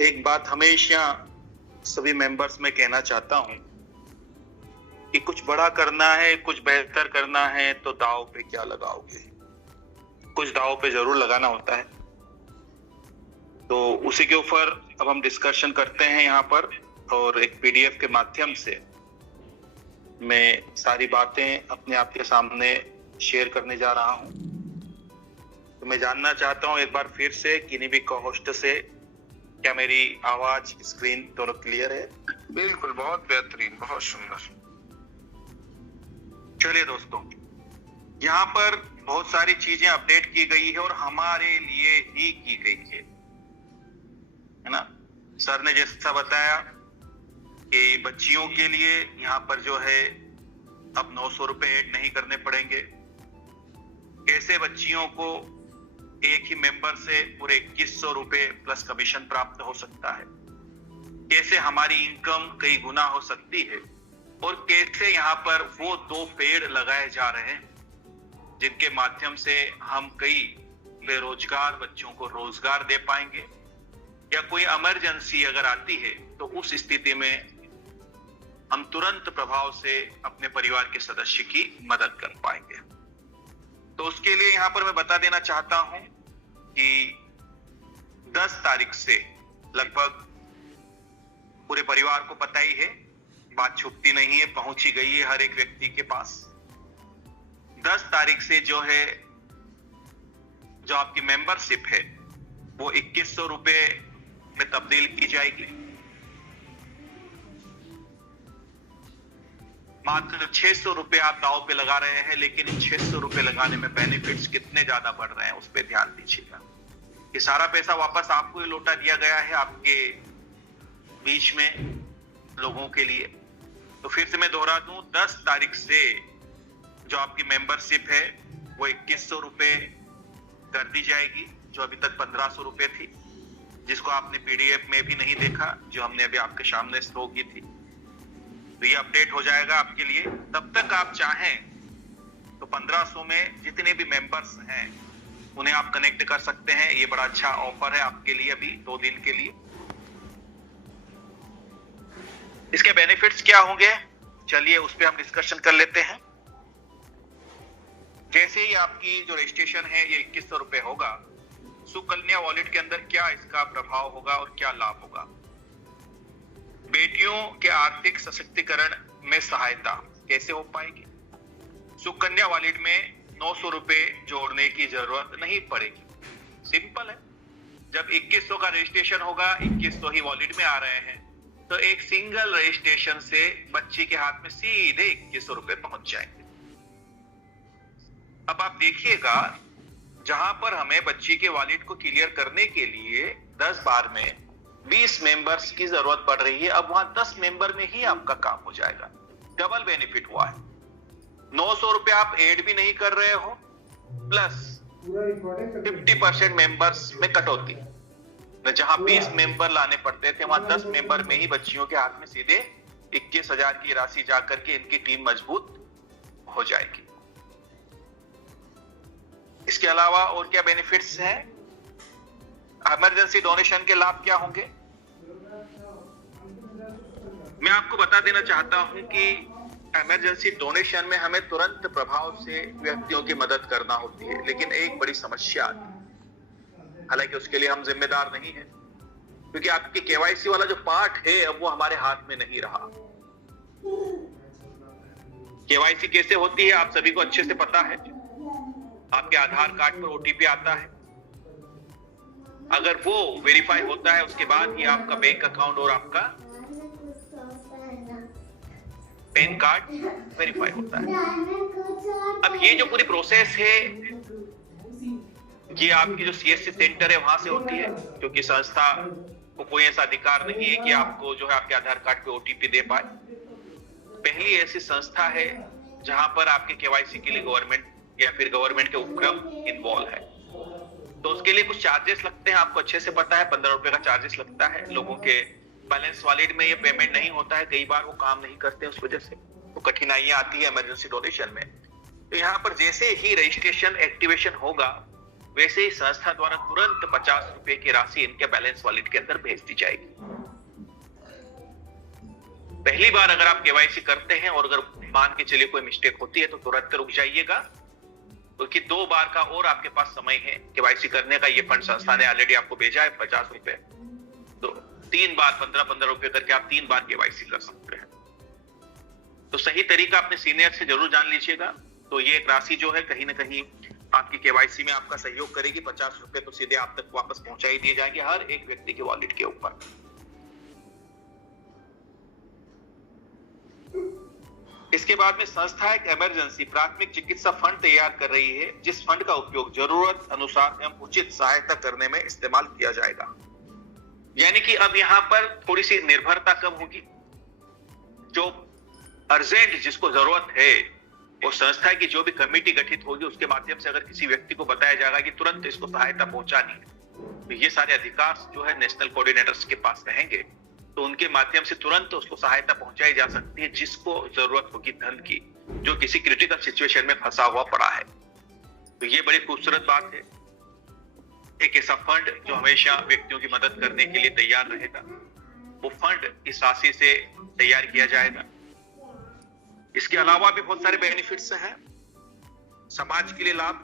एक बात हमेशा सभी मेंबर्स में कहना चाहता हूं कि कुछ बड़ा करना है, कुछ बेहतर करना है तो दांव पे क्या लगाओगे? कुछ दांव पे जरूर लगाना होता है। तो उसी के ऊपर अब हम डिस्कशन करते हैं यहाँ पर, और एक पीडीएफ के माध्यम से मैं सारी बातें अपने आपके सामने शेयर करने जा रहा हूं। तो मैं जानना चाहता हूं एक बार फिर से किन्हीं भी को-होस्ट से, क्या मेरी आवाज, स्क्रीन दोनों क्लियर है? बिल्कुल, बहुत बेहतरीन, बहुत सुंदर। चलिए दोस्तों, यहाँ पर बहुत सारी चीजें अपडेट की गई है और हमारे लिए ही की गई है ना। सर ने जैसा बताया कि बच्चियों के लिए यहाँ पर जो है अब 900 रुपए ऐड नहीं करने पड़ेंगे। कैसे बच्चियों को एक ही मेंबर से पूरे 2100 रुपए प्लस कमीशन प्राप्त हो सकता है, कैसे हमारी इनकम कई गुना हो सकती है, और कैसे यहाँ पर वो 2 पेड़ लगाए जा रहे हैं जिनके माध्यम से हम कई बेरोजगार बच्चों को रोजगार दे पाएंगे, या कोई इमरजेंसी अगर आती है तो उस स्थिति में हम तुरंत प्रभाव से अपने परिवार के सदस्य की मदद कर पाएंगे। तो उसके लिए यहां पर मैं बता देना चाहता हूं कि 10 तारीख से लगभग पूरे परिवार को पता ही है, बात छुपती नहीं है, पहुंची गई है हर एक व्यक्ति के पास। 10 तारीख से जो है, जो आपकी मेंबरशिप है वो 2100 रुपए में तब्दील की जाएगी। मात्र 600 रुपए आप दांव पे लगा रहे हैं, लेकिन इन 600 रुपए लगाने में बेनिफिट्स कितने ज्यादा बढ़ रहे हैं उस पर ध्यान दीजिएगा। ये सारा पैसा वापस आपको ही लौटा दिया गया है, आपके बीच में लोगों के लिए। तो फिर से मैं दोहरा दूं, 10 तारीख से जो आपकी मेंबरशिप है वो 2100 रुपए कर दी जाएगी, जो अभी तक 1500 रुपए थी, जिसको आपने पीडीएफ में भी नहीं देखा, जो हमने अभी आपके सामने शो की थी। तो ये अपडेट हो जाएगा आपके लिए। तब तक आप चाहें तो 1500 में जितने भी मेंबर्स हैं उन्हें आप कनेक्ट कर सकते हैं। ये बड़ा अच्छा ऑफर है आपके लिए अभी 2 दिन के लिए। इसके बेनिफिट्स क्या होंगे, चलिए उस पर हम डिस्कशन कर लेते हैं। जैसे ही आपकी जो रजिस्ट्रेशन है ये 2100 रुपए होगा, सुकन्या वॉलेट के अंदर क्या इसका प्रभाव होगा और क्या लाभ होगा। बेटियों के आर्थिक सशक्तिकरण में सहायता कैसे हो पाएगी। सुकन्या वॉलेट में 900 रुपए जोड़ने की जरूरत नहीं पड़ेगी। सिंपल है, जब 2100 का रजिस्ट्रेशन होगा, 2100 ही वॉलेट में आ रहे हैं, तो एक सिंगल रजिस्ट्रेशन से बच्ची के हाथ में सीधे 2100 रुपए पहुंच जाएंगे। अब आप देखिएगा, जहां पर हमें बच्ची के वॉलेट को क्लियर करने के लिए 10 बार में 20 मेंबर्स की जरूरत पड़ रही है, अब वहां 10 मेंबर में ही आपका काम हो जाएगा। डबल बेनिफिट हुआ है। 900 रुपए आप ऐड भी नहीं कर रहे हो, प्लस 50% मेंबर्स में कटौती। जहां 20 मेंबर लाने पड़ते थे, वहां 10 मेंबर में ही बच्चियों के हाथ में सीधे 21,000 की राशि जाकर के इनकी टीम मजबूत हो जाएगी। इसके अलावा और क्या बेनिफिट्स हैं? इमरजेंसी डोनेशन के लाभ क्या होंगे? मैं आपको बता देना चाहता हूं कि इमरजेंसी डोनेशन में हमें तुरंत प्रभाव से व्यक्तियों की मदद करना होती है, लेकिन एक बड़ी समस्या आती है। हालांकि उसके लिए हम जिम्मेदार नहीं है, क्योंकि आपकी केवाईसी वाला जो पार्ट है अब वो हमारे हाथ में नहीं रहा। केवाईसी कैसे होती है आप सभी को अच्छे से पता है। आपके आधार कार्ड पर ओटीपी आता है, अगर वो वेरीफाई होता है उसके बाद ही आपका बैंक अकाउंट और आपका पैन कार्ड वेरीफाई होता है। अब ये जो पूरी प्रोसेस है ये आपकी जो सीएससी सेंटर है वहां से होती है, क्योंकि संस्था को कोई ऐसा अधिकार नहीं है कि आपको जो है आपके आधार कार्ड पे ओटीपी दे पाए। पहली ऐसी संस्था है जहां पर आपके केवाईसी के लिए गवर्नमेंट या फिर गवर्नमेंट के उपक्रम इन्वॉल्व है। तो उसके लिए कुछ चार्जेस लगते हैं, आपको अच्छे से पता है। 15 रुपए का चार्जेस लगता है। लोगों के बैलेंस वॉलेट में ये पेमेंट नहीं होता है, कई बार वो काम नहीं करते, उस वजह से तो कठिनाइयां आती है इमरजेंसी डोनेशन में। तो यहाँ पर जैसे ही रजिस्ट्रेशन एक्टिवेशन होगा, वैसे ही संस्था द्वारा तुरंत 50 रुपए की राशि इनके बैलेंस वॉलेट के अंदर भेज दी जाएगी। पहली बार अगर आप केवाईसी करते हैं और अगर मान के चलिए कोई मिस्टेक होती है तो तुरंत रुक जाइएगा, क्योंकि 2 बार का और आपके पास समय है केवाईसी करने का। ये फंड संस्था ने ऑलरेडी आपको भेजा है 50 रुपए, तो 3 बार 15-15 रुपए करके आप 3 बार केवाईसी कर सकते हैं। तो सही तरीका अपने सीनियर से जरूर जान लीजिएगा। तो ये एक राशि जो है कहीं ना कहीं आपकी केवाईसी में आपका सहयोग करेगी। 50 रुपए तो सीधे आप तक वापस पहुंचाई दिए जाएंगे हर एक व्यक्ति के वॉलेट के ऊपर। इसके बाद में संस्था एक इमरजेंसी प्राथमिक चिकित्सा फंड तैयार कर रही है, जिस फंड का उपयोग जरूरत अनुसार एवं उचित सहायता करने में इस्तेमाल किया जाएगा। यानी कि अब यहां पर थोड़ी सी निर्भरता कम होगी। जो अर्जेंट जिसको जरूरत है, वो संस्था की जो भी कमेटी गठित होगी उसके माध्यम से अगर किसी व्यक्ति को बताया जाएगा कि तुरंत इसको सहायता पहुंचानी है, तो ये सारे अधिकार जो है नेशनल कोऑर्डिनेटर्स के पास रहेंगे, तो उनके माध्यम से तुरंत उसको सहायता पहुंचाई जा सकती है जिसको जरूरत होगी धन की, जो किसी क्रिटिकल सिचुएशन में फंसा हुआ पड़ा है। तो ये बड़ी खूबसूरत बात है। एक ऐसा फंड जो हमेशा व्यक्तियों की मदद करने के लिए तैयार रहेगा, वो फंड इस राशि से तैयार किया जाएगा। इसके अलावा भी बहुत सारे बेनिफिट्स हैं। समाज के लिए लाभ,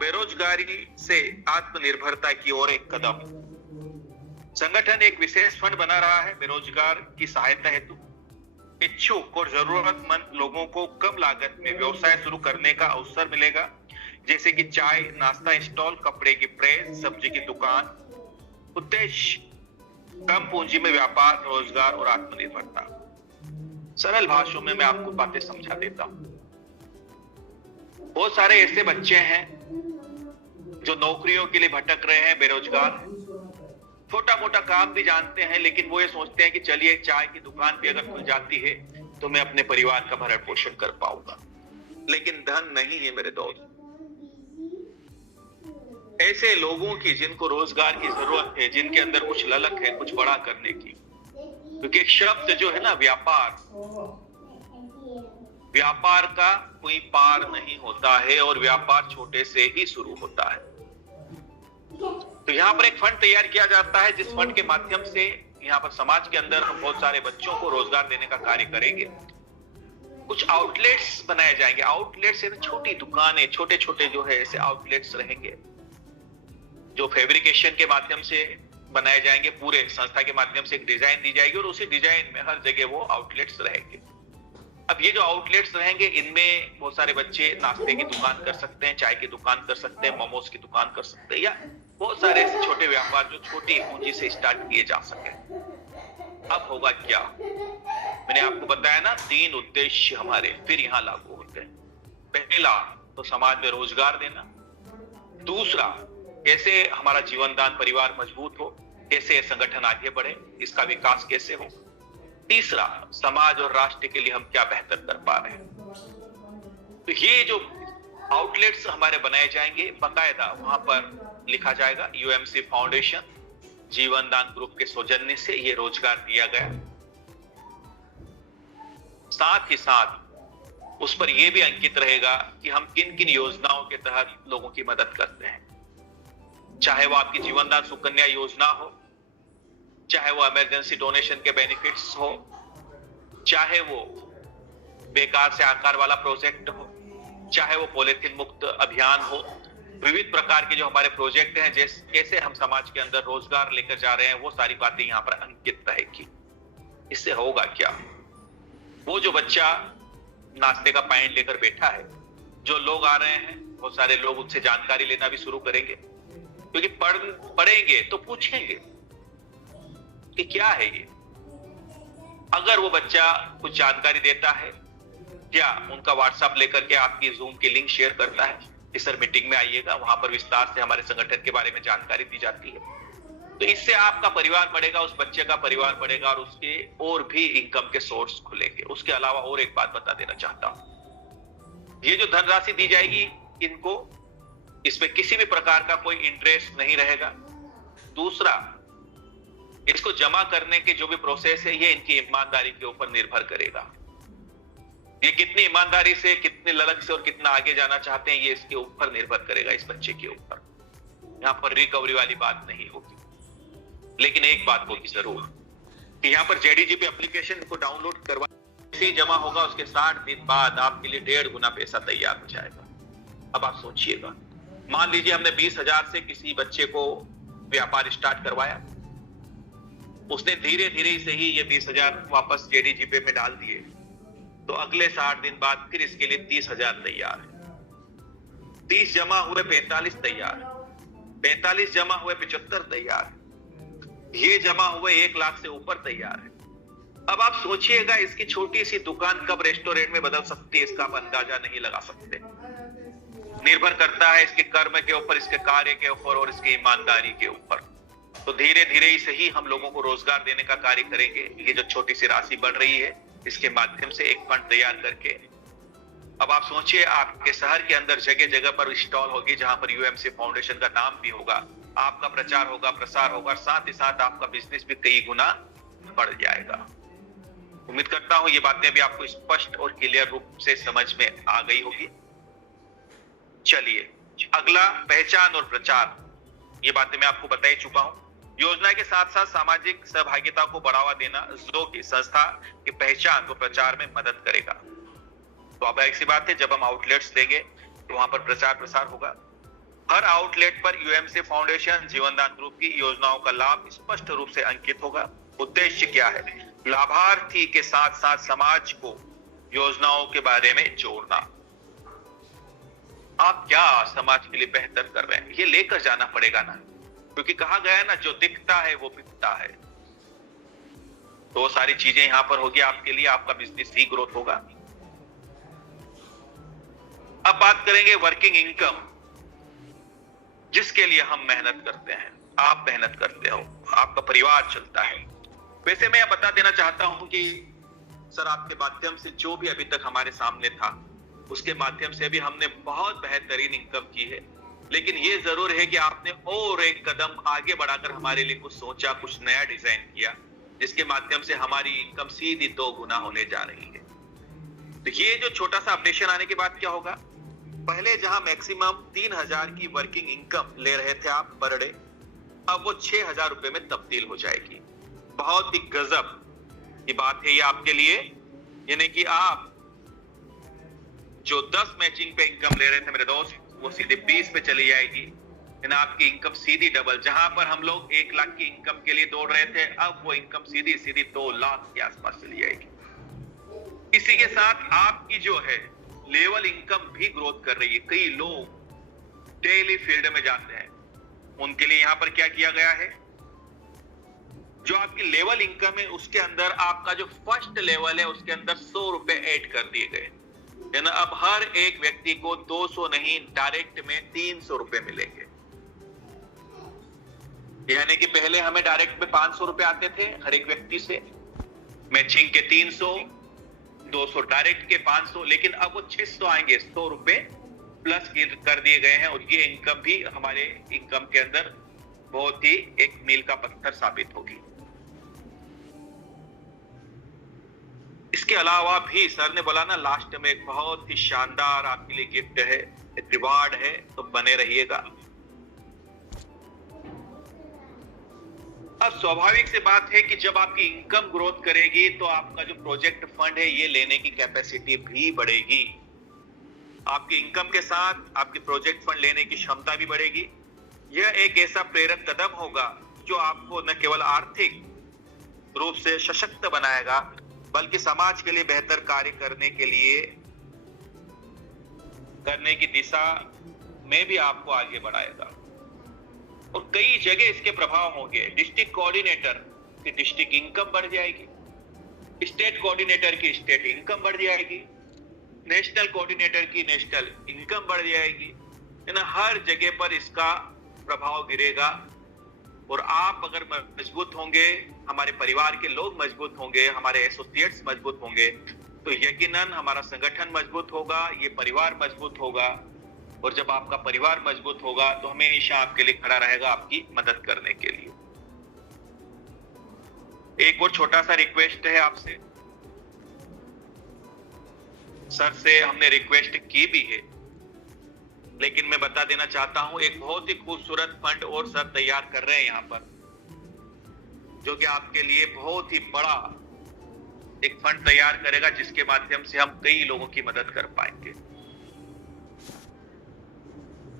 बेरोजगारी से आत्मनिर्भरता की ओर एक कदम। संगठन एक विशेष फंड बना रहा है बेरोजगार की सहायता हेतु। इच्छुक और जरूरतमंद लोगों को कम लागत में व्यवसाय शुरू करने का अवसर मिलेगा, जैसे कि चाय नाश्ता स्टॉल, कपड़े की प्रेस, सब्जी की दुकान। उद्देश्य कम पूंजी में व्यापार, रोजगार और आत्मनिर्भरता। सरल भाषाओं में मैं आपको बातें समझा देता हूं। बहुत सारे ऐसे बच्चे हैं जो नौकरियों के लिए भटक रहे हैं, बेरोजगार हैं, छोटा मोटा काम भी जानते हैं, लेकिन वो ये सोचते हैं कि चलिए चाय की दुकान भी अगर खुल जाती है तो मैं अपने परिवार का भरण पोषण कर पाऊंगा। लेकिन धन नहीं है मेरे दोस्त। ऐसे लोगों की जिनको रोजगार की जरूरत है, जिनके अंदर कुछ ललक है कुछ बड़ा करने की, क्योंकि एक शब्द जो है ना व्यापार, व्यापार का कोई पार नहीं होता है और व्यापार छोटे से ही शुरू होता है। तो यहाँ पर एक फंड तैयार किया जाता है, जिस फंड के माध्यम से यहाँ पर समाज के अंदर हम बहुत सारे बच्चों को रोजगार देने का कार्य करेंगे। कुछ आउटलेट्स बनाए जाएंगे। आउटलेट्स यानी छोटी दुकानें, छोटे छोटे जो है ऐसे आउटलेट्स रहेंगे, जो फैब्रिकेशन के माध्यम से बनाए जाएंगे। पूरे संस्था के माध्यम से एक डिजाइन दी जाएगी और उसी डिजाइन में हर जगह वो आउटलेट्स रहेंगे। अब ये जो आउटलेट्स रहेंगे, इनमें बहुत सारे बच्चे नाश्ते की दुकान कर सकते हैं, चाय की दुकान कर सकते हैं, मोमोज की दुकान कर सकते हैं, या बहुत सारे ऐसे छोटे व्यापार जो छोटी पूंजी से स्टार्ट किए जा सके। अब होगा क्या? मैंने आपको बताया ना, 3 उद्देश्य हमारे फिर यहाँ लागू होते हैं। पहला तो समाज में रोजगार देना। दूसरा, कैसे हमारा जीवन दान परिवार मजबूत हो, कैसे संगठन आगे बढ़े, इसका विकास कैसे हो। तीसरा, समाज और राष्ट्र के लिए हम क्या बेहतर कर पा रहे हैं। तो ये जो आउटलेट्स हमारे बनाए जाएंगे, बाकायदा वहां पर लिखा जाएगा यूएमसी फाउंडेशन जीवन दान ग्रुप के सौजन्य से ये रोजगार दिया गया। साथ ही साथ उस पर यह भी अंकित रहेगा कि हम किन किन योजनाओं के तहत लोगों की मदद करते हैं। चाहे वो आपकी जीवन दान सुकन्या योजना हो, चाहे वो इमरजेंसी डोनेशन के बेनिफिट्स हो, चाहे वो बेकार से आकार वाला प्रोजेक्ट हो, चाहे वो पॉलिथीन मुक्त अभियान हो। विविध प्रकार के जो हमारे प्रोजेक्ट हैं, जैसे कैसे हम समाज के अंदर रोजगार लेकर जा रहे हैं, वो सारी बातें यहाँ पर अंकित रहेगी। इससे होगा क्या? वो जो बच्चा नाश्ते का पैंट लेकर बैठा है, जो लोग आ रहे हैं, बहुत सारे लोग उनसे जानकारी लेना भी शुरू करेंगे, क्योंकि पढ़ेंगे तो पूछेंगे कि क्या है ये। अगर वो बच्चा कुछ जानकारी देता है, क्या उनका व्हाट्सएप लेकर के आपकी जूम की लिंक शेयर करता है कि सर मीटिंग में आइएगा, वहां पर विस्तार से हमारे संगठन के बारे में जानकारी दी जाती है, तो इससे आपका परिवार बढ़ेगा, उस बच्चे का परिवार बढ़ेगा और उसके और भी इनकम के सोर्स खुलेंगे। उसके अलावा और एक बात बता देना चाहता हूं, ये जो धनराशि दी जाएगी इनको, इसमें किसी भी प्रकार का कोई इंटरेस्ट नहीं रहेगा। दूसरा, इसको जमा करने के जो भी प्रोसेस है, ये इनकी ईमानदारी के ऊपर निर्भर करेगा। ये कितनी ईमानदारी से, कितने ललक से और कितना आगे जाना चाहते हैं, ये इसके ऊपर निर्भर करेगा, इस बच्चे के ऊपर। यहाँ पर रिकवरी वाली बात नहीं होगी। लेकिन एक बात होगी जरूर कि यहाँ पर जेडीजीपी एप्लीकेशन को डाउनलोड करवा से जमा होगा, उसके 60 दिन बाद आपके लिए 1.5 गुना पैसा तैयार हो जाएगा। अब आप सोचिएगा, मान लीजिए हमने 20,000 से किसी बच्चे को व्यापार स्टार्ट करवाया, उसने धीरे धीरे से ही ये 20,000 वापस जेडीजीपी में डाल दिए, तो अगले 60 दिन बाद फिर इसके लिए 30,000 तैयार है। 30 जमा हुए 45 तैयार, 45 जमा हुए 75 तैयार, ये जमा हुए 1 लाख से ऊपर तैयार है। अब आप सोचिएगा इसकी छोटी सी दुकान कब रेस्टोरेंट में बदल सकती है, इसका आप अंदाजा नहीं लगा सकते। निर्भर करता है इसके कर्म के ऊपर, इसके कार्य के ऊपर और इसकी ईमानदारी के ऊपर। तो धीरे धीरे ही सही हम लोगों को रोजगार देने का कार्य करेंगे। ये जो छोटी सी राशि बढ़ रही है, इसके माध्यम से एक फंड तैयार करके, अब आप सोचिए आपके शहर के अंदर जगह जगह पर स्टॉल होगी जहां पर यूएमसी फाउंडेशन का नाम भी होगा, आपका प्रचार होगा, प्रसार होगा, साथ ही साथ आपका बिजनेस भी कई गुना बढ़ जाएगा। उम्मीद करता हूं ये बातें भी आपको स्पष्ट और क्लियर रूप से समझ में आ गई होगी। चलिए अगला, पहचान और प्रचार। ये बातें मैं आपको बता ही चुका हूं। योजना के साथ साथ सामाजिक सहभागिता को बढ़ावा देना जो कि संस्था की पहचान व प्रचार में मदद करेगा। तो अब एक सी बात है, जब हम आउटलेट्स देंगे तो वहां पर प्रचार प्रसार होगा। हर आउटलेट पर यूएमसी फाउंडेशन जीवनदान ग्रुप की योजनाओं का लाभ स्पष्ट रूप से अंकित होगा। उद्देश्य क्या है? लाभार्थी के साथ साथ समाज को योजनाओं के बारे में जोड़ना। आप क्या समाज के लिए बेहतर कर रहे हैं, ये लेकर जाना पड़ेगा ना, क्योंकि कहा गया है ना, जो दिखता है वो बिकता है। तो वो सारी चीजें यहां पर होगी आपके लिए, आपका बिजनेस ही ग्रोथ होगा। अब बात करेंगे वर्किंग इनकम, जिसके लिए हम मेहनत करते हैं, आप मेहनत करते हो, आपका परिवार चलता है। वैसे मैं यह बता देना चाहता हूं कि सर आपके माध्यम से जो भी अभी तक हमारे सामने था, उसके माध्यम से भी हमने बहुत बेहतरीन इनकम की है। लेकिन ये जरूर है कि आपने और एक कदम आगे बढ़ाकर हमारे लिए कुछ सोचा, कुछ नया डिजाइन किया, जिसके माध्यम से हमारी इनकम सीधी 2 गुना होने जा रही है। तो ये जो छोटा सा अपडेशन आने के बाद क्या होगा, पहले जहां मैक्सिमम 3,000 की वर्किंग इनकम ले रहे थे आप पर डे, अब वो 6,000 रुपए में तब्दील हो जाएगी। बहुत ही गजब की बात है ये आपके लिए। यानी कि आप जो 10 मैचिंग पे इनकम ले रहे थे मेरे दोस्त, वो सीधे 20 पे चली जाएगी। आपकी इनकम सीधी डबल, जहां पर हम लोग 1 लाख की इनकम के लिए दौड़ रहे थे, अब वो इनकम सीधी सीधी 2 लाख के आसपास चली जाएगी। इसी के साथ आपकी जो है लेवल इनकम भी ग्रोथ कर रही है। कई लोग डेली फील्ड में जाते हैं, उनके लिए यहां पर क्या किया गया है, जो आपकी लेवल इनकम है उसके अंदर आपका जो फर्स्ट लेवल है उसके अंदर 100 रुपए ऐड कर दिए गए। यानी अब हर एक व्यक्ति को 200 नहीं, डायरेक्ट में 300 रुपए मिलेंगे। यानी कि पहले हमें डायरेक्ट में 500 रुपए आते थे हर एक व्यक्ति से, मैचिंग के 300, 200 डायरेक्ट के 500, लेकिन अब वो 600 आएंगे, 100 रुपए प्लस कर दिए गए हैं। और ये इनकम भी हमारे इनकम के अंदर बहुत ही एक मील का पत्थर साबित होगी। इसके अलावा भी सर ने बोला ना लास्ट में, एक बहुत ही शानदार आपके लिए गिफ्ट है, एक रिवार्ड है, तो बने रहिएगा। अब स्वाभाविक सी बात है कि जब आपकी इनकम ग्रोथ करेगी तो आपका जो प्रोजेक्ट फंड है ये लेने की कैपेसिटी भी बढ़ेगी। आपकी इनकम के साथ आपकी प्रोजेक्ट फंड लेने की क्षमता भी बढ़ेगी। यह एक ऐसा प्रेरक कदम होगा जो आपको न केवल आर्थिक रूप से सशक्त बनाएगा, बल्कि समाज के लिए बेहतर कार्य करने की दिशा में भी आपको आगे बढ़ाएगा। और कई जगह इसके प्रभाव होंगे। डिस्ट्रिक्ट कोऑर्डिनेटर की डिस्ट्रिक्ट इनकम बढ़ जाएगी, स्टेट कोऑर्डिनेटर की स्टेट इनकम बढ़ जाएगी, नेशनल कोऑर्डिनेटर की नेशनल इनकम बढ़ जाएगी। हर जगह पर इसका प्रभाव गिरेगा। और आप अगर मजबूत होंगे, हमारे परिवार के लोग मजबूत होंगे, हमारे एसोसिएट्स मजबूत होंगे, तो यकीनन हमारा संगठन मजबूत होगा, ये परिवार मजबूत होगा। और जब आपका परिवार मजबूत होगा तो हमेशा आपके लिए खड़ा रहेगा, आपकी मदद करने के लिए। एक और छोटा सा रिक्वेस्ट है आपसे, सर से हमने रिक्वेस्ट की भी है लेकिन मैं बता देना चाहता हूं, एक बहुत ही खूबसूरत फंड और सर तैयार कर रहे हैं यहाँ पर, जो कि आपके लिए बहुत ही बड़ा एक फंड तैयार करेगा, जिसके माध्यम से हम कई लोगों की मदद कर पाएंगे।